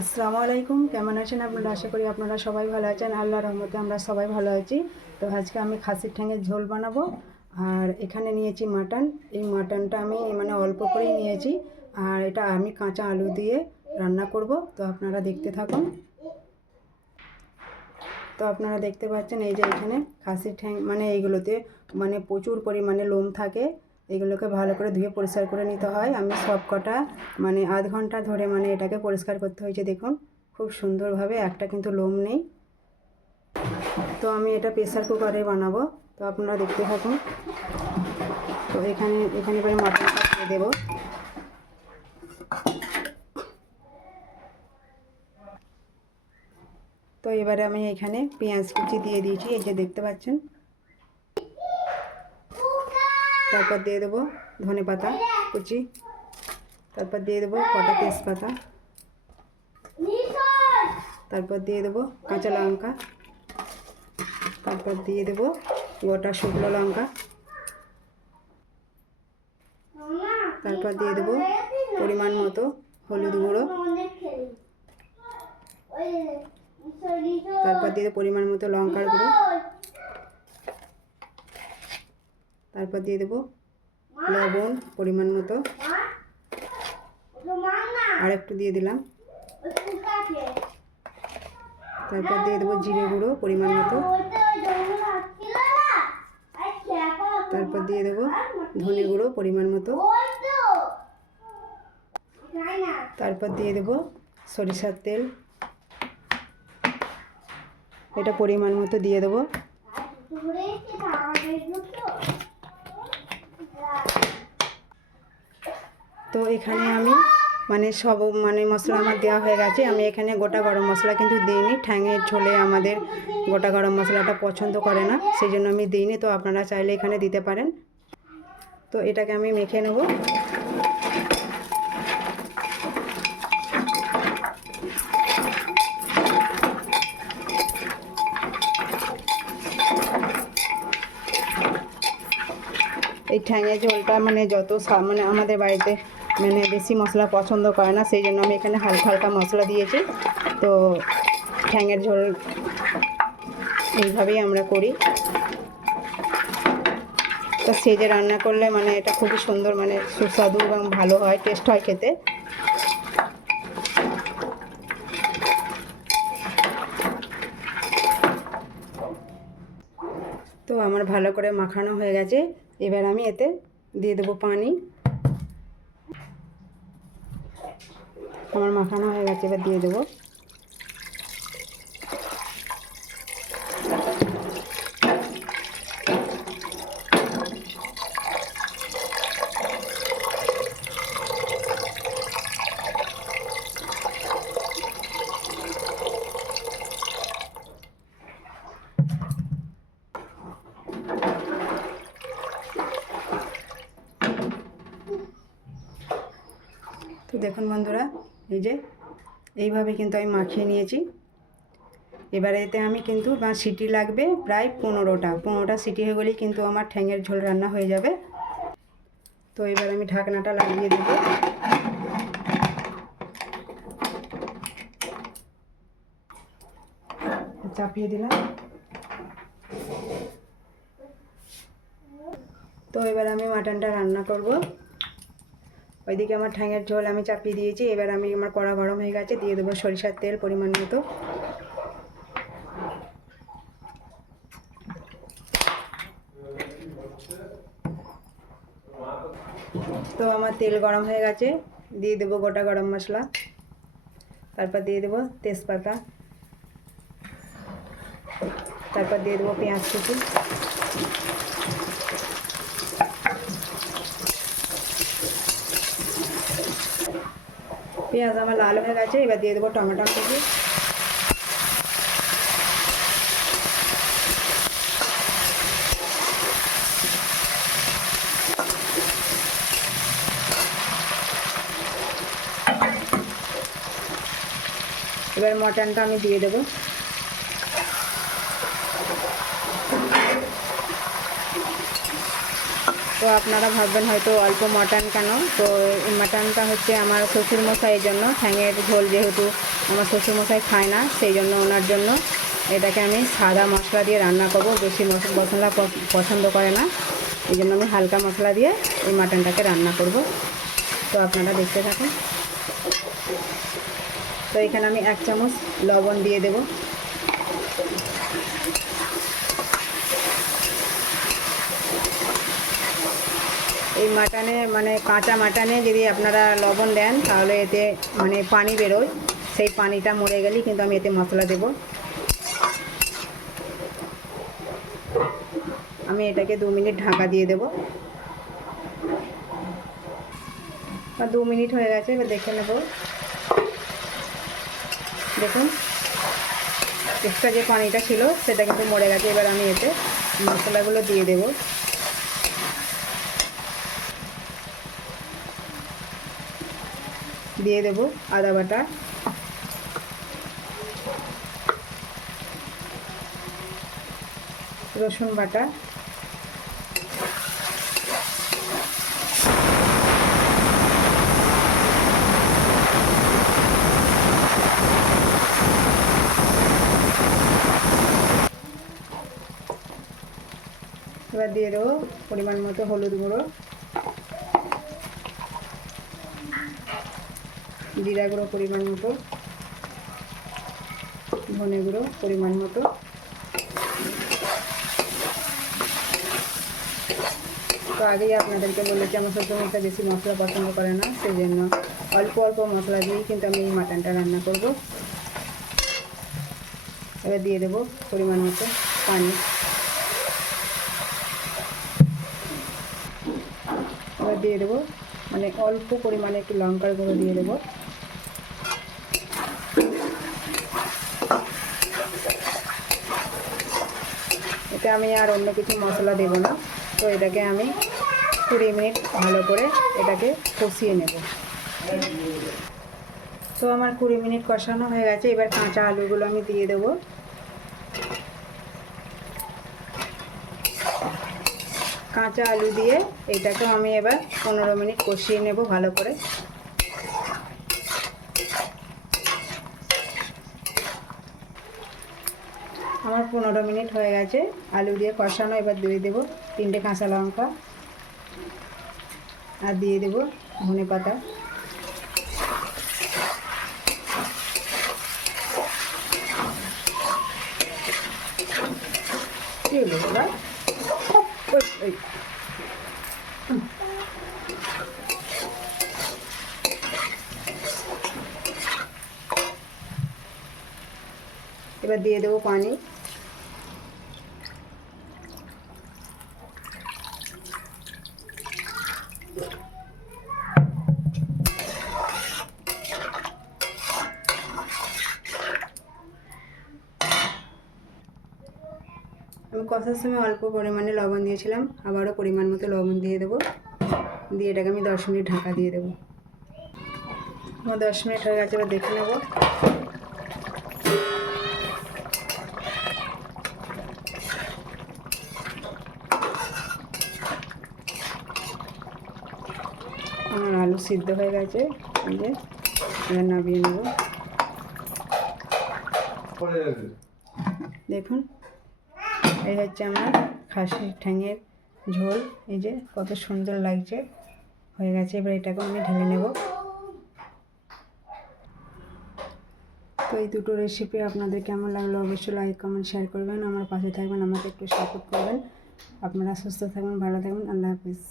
আসসালামু আলাইকুম, কেমন আছেন আপনারা? আশা করি আপনারা সবাই ভালো আছেন। আল্লাহর রহমতে আমরা সবাই ভালো আছি। তো আজকে আমি খাসির ঠ্যাঙের ঝোল বানাবো। আর এখানে নিয়েছি মাটন। এই মাটনটা আমি অল্প করেই নিয়েছি। আর এটা আমি কাঁচা আলু দিয়ে রান্না করব। তো আপনারা দেখতে থাকুন। তো আপনারা দেখতে পাচ্ছেন এই যে এখানে খাসির ঠ্যাং এইগুলোতে প্রচুর পরিমাণে লোম থাকে। এগুলোকে ভালো করে ধুয়ে পরিষ্কার করে নিতে হয়। আমি সব কটা আধ ঘন্টা ধরে এটাকে পরিষ্কার করতে হয়েছে। দেখুন খুব সুন্দরভাবে, একটা কিন্তু লোম নেই। তো আমি এটা প্রেসার কুকারে বানাবো। তো আপনারা দেখতে থাকুন। তো এখানে এবারে মাটনটা দিয়ে দেবো। তো এবারে আমি এখানে পেঁয়াজ কুচি দিয়ে দিয়েছি, এই যে দেখতে পাচ্ছেন। তারপর দিয়ে দেবো ধনে পাতা কুচি, তারপর দিয়ে দেবো কটা তেজপাতা, তারপর দিয়ে দেবো কাঁচা লঙ্কা, তারপর দিয়ে দেবো গোটা শুকনো লঙ্কা, তারপর দিয়ে দেবো পরিমাণ মতো হলুদ গুঁড়ো, তারপর দিয়ে দেবো পরিমাণ মতো লঙ্কার গুঁড়ো, তারপর দিয়ে দেবো লবণ পরিমাণ মতো, আর একটু দিয়ে দিলাম। তারপর দিয়ে দেবো জিরে গুঁড়ো পরিমাণ মতো, তারপর দিয়ে দেবো ধনে গুঁড়ো পরিমাণ মতো, তারপর দিয়ে দেবো সরিষার তেল, এটা পরিমাণ মতো দিয়ে দেবো। তো এখানে আমি সব মশলা আমার দেওয়া হয়ে গেছে। আমি এখানে গোটা গরম মশলা কিন্তু দিইনি। ঠ্যাঙের ঝোলে আমাদের গোটা গরম মশলাটা পছন্দ করে না, সেই জন্য আমি দিইনি। তো আপনারা চাইলে এখানে দিতে পারেন। তো এটাকে আমি মেখে নেব। এই ঠ্যাঙের ঝোলটা যত আমাদের বাড়িতে বেশি মশলা পছন্দ করে না, সেই জন্য আমি এখানে হালকা হালকা মশলা দিয়েছি। তো ঠ্যাঙের ঝোল এইভাবেই আমরা করি। তো সেজে রান্না করলে এটা খুবই সুন্দর, সুস্বাদু এবং ভালো হয়, টেস্ট হয় খেতে। তো আমার ভালো করে মাখানো হয়ে গেছে। এবার আমি এতে দিয়ে দেবো পানি। আমার মাখানো হয়ে গেছে, এবার দিয়ে দেবো। তো দেখুন বন্ধুরা, এই যে এইভাবে কিন্তু আমি মাখিয়ে নিয়েছি। এবারে এতে আমি কিন্তু সিটি লাগবে প্রায় 15টা সিটি হয়ে গেলেই কিন্তু আমার ঠ্যাঙের ঝোল রান্না হয়ে যাবে। তো এবার আমি ঢাকনাটা লাগিয়ে দেব। চাপিয়ে দিলাম। তো এবার আমি মাটনটা রান্না করব। ওইদিকে আমার ঠ্যাঙের ঝোল আমি চাপিয়ে দিয়েছি। এবার আমার কড়া গরম হয়ে গেছে, দিয়ে দেবো সরিষার তেল পরিমাণ মতো। তো আমার তেল গরম হয়ে গেছে, দিয়ে দেবো গোটা গরম মশলা, তারপর দিয়ে দেবো তেজপাতা, তারপর দিয়ে দেবো পেঁয়াজ কুচি, পেঁয়াজ আমার লাল হয়ে গেছে। এবার দিয়ে দেবো টমেটো কুচি, এবার মটনটা আমি দিয়ে দেবো। তো আপনারা ভাববেন হয়তো অল্প মাটন কেন, তো এই মাটনটা হচ্ছে আমার শ্বশুরমশাইয়ের জন্য, ঠ্যাঙের ঝোল যেহেতু আমার শ্বশুরমশাই খায় না, সেই জন্য ওনার জন্য এটাকে আমি সাদা মশলা দিয়ে রান্না করব। বেশি মশলা পছন্দ করে না, এই জন্য আমি হালকা মশলা দিয়ে এই মাটনটাকে রান্না করব। তো আপনারা দেখতে থাকুন। তো এখানে আমি 1 চামচ লবণ দিয়ে দেব। এই মাটনে মানে কাঁচা মাটনে যদি আপনারা লবণ দেন তাহলে এতে মানে পানি বেরোয়, সেই পানিটা মরে গেলেই কিন্তু আমি এতে মশলা দেব। আমি এটাকে 2 মিনিট ঢাকা দিয়ে দেব। 2 মিনিট হয়ে গেছে, এবার দেখে নেব। দেখুন এক্সট্রা যে পানিটা ছিল সেটা কিন্তু মরে গেছে। এবার আমি এতে মশলাগুলো দিয়ে দেব। দিয়ে দেব আদা বাটা, রসুন বাটা, এবার দিয়ে দেবো পরিমাণ মতো হলুদ গুঁড়ো, জিরা গুঁড়ো পরিমাণ মতো, ধনে গুঁড়ো পরিমাণ মতো। তো আগেই আপনাদেরকে বলেছি আমার শ্বশুরমশাই বেশি মশলা পছন্দ করে না, সেই জন্য অল্প অল্প মশলা দিয়েই কিন্তু আমি এই মাটনটা রান্না করব। এবার দিয়ে দেবো পরিমাণ মতো পানি। এবার দিয়ে দেবো মানে অল্প পরিমাণে একটু লঙ্কার গুঁড়ো দিয়ে দেবো। এতে আমি আর অন্য কিছু মশলা দেব না। তো এটাকে আমি 20 মিনিট ভালো করে এটাকে কষিয়ে নেব। তো আমার 20 মিনিট কষানো হয়ে গেছে। এবার কাঁচা আলুগুলো আমি দিয়ে দেবো। কাঁচা আলু দিয়ে এটাকেও আমি এবার 15 মিনিট কষিয়ে নেব ভালো করে। আমার 15 মিনিট হয়ে গেছে আলু দিয়ে কষানো। এবার দিয়ে দেবো 3টে কাঁচা লঙ্কা আর দিয়ে দেবো ধনে পাতা। এবার দিয়ে দেবো পানি। আমি কষার সময় অল্প পরিমাণে লবণ দিয়েছিলাম, আবারও পরিমাণ মতো লবণ দিয়ে দেবো। দিয়ে এটাকে আমি 10 মিনিট ঢাকা দিয়ে দেবো। আমার 10 মিনিট হয়ে গেছে, এবার দেখে নেব। আমার আলু সিদ্ধ হয়ে গেছে, এই যে এবার নামিয়ে নেব। দেখুন এই হচ্ছে আমার খাসির ঠ্যাঙের ঝোল। এই যে কত সুন্দর লাগছে, হয়ে গেছে। এবার এটাকে আমি ঢেলে নেব। তো এই দুটো রেসিপি আপনাদের কেমন লাগলো অবশ্যই লাইক কমেন্ট শেয়ার করবেন। আমার পাশে থাকবেন, আমাকে একটু সাপোর্ট করবেন। আপনারা সুস্থ থাকবেন, ভালো থাকবেন। আল্লাহ হাফিজ।